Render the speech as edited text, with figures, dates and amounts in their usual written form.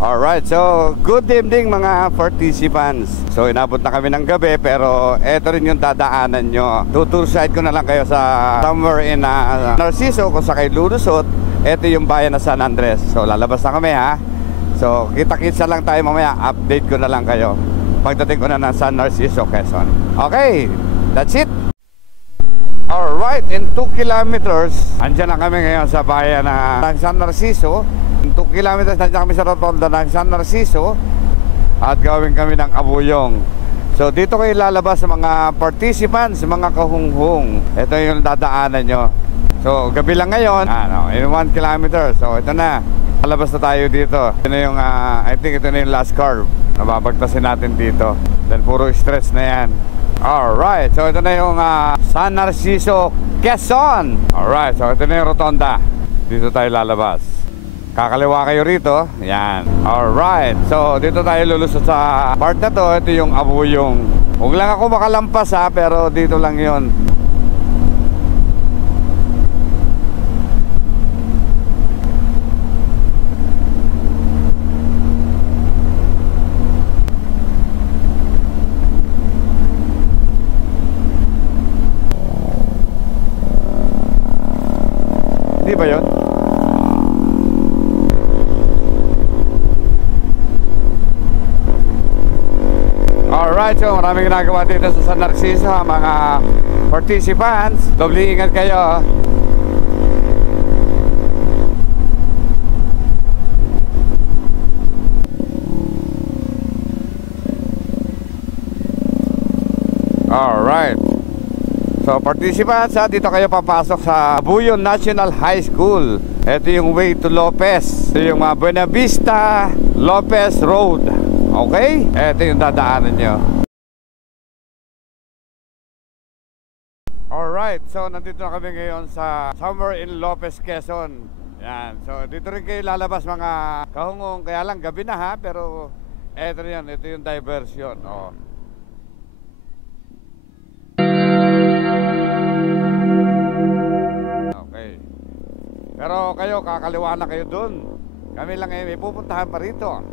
Alright, so good evening mga participants. So inabot na kami ng gabi, pero eto rin yung dadaanan nyo. Tutur side ko na lang kayo sa somewhere in Narciso kung sa kay lulusot. Eto yung bayan na San Andres. So lalabas na kami ha. So kita-kitsa lang tayo mamaya. Update ko na lang kayo pagdating ko na ng San Narciso, Quezon. Okay, that's it. Alright, in 2 kilometers andyan na kami ngayon sa bayan ng San Narciso. In 2 kilometers nandiyan kami sa rotonda ng San Narciso at gawin kami ng Abuyong. So dito kayo lalabas sa mga participants, mga kahunghung. Ito yung dadaanan nyo. So gabi lang ngayon, in 1 kilometer. So ito na, lalabas na tayo dito. Ito na yung, I think ito na yung last curve. Nababagtasin natin dito. Then puro stress na yan. Alright, so ito na yung San Narciso, Quezon. Alright, so ito na yung rotonda. Dito tayo lalabas. Kakaliwa kayo rito. Yan. Alright. So dito tayo lulusot sa part na to. Ito yung Abuyong. Huwag lang ako makalampas ha, pero dito lang yon. Hindi ba yun? Alright, so maraming ginagawa dito sa San Narciso, mga participants. Doble ingat kayo. Alright. So participants, dito kayo papasok sa Abuyong National High School. Ito yung way to Lopez. Ito yung Buena Vista Lopez Road. Okay? Ito yung dadaanan nyo. Alright, so nandito na kami ngayon sa somewhere in Lopez, Quezon. Yan, so dito rin kayo lalabas mga kahungong. Kaya lang gabi na ha, pero ito yan, ito yung diversion. Oh. Okay. Pero kayo, kakaliwa na kayo dun. Kami lang may pupuntahan pa rito.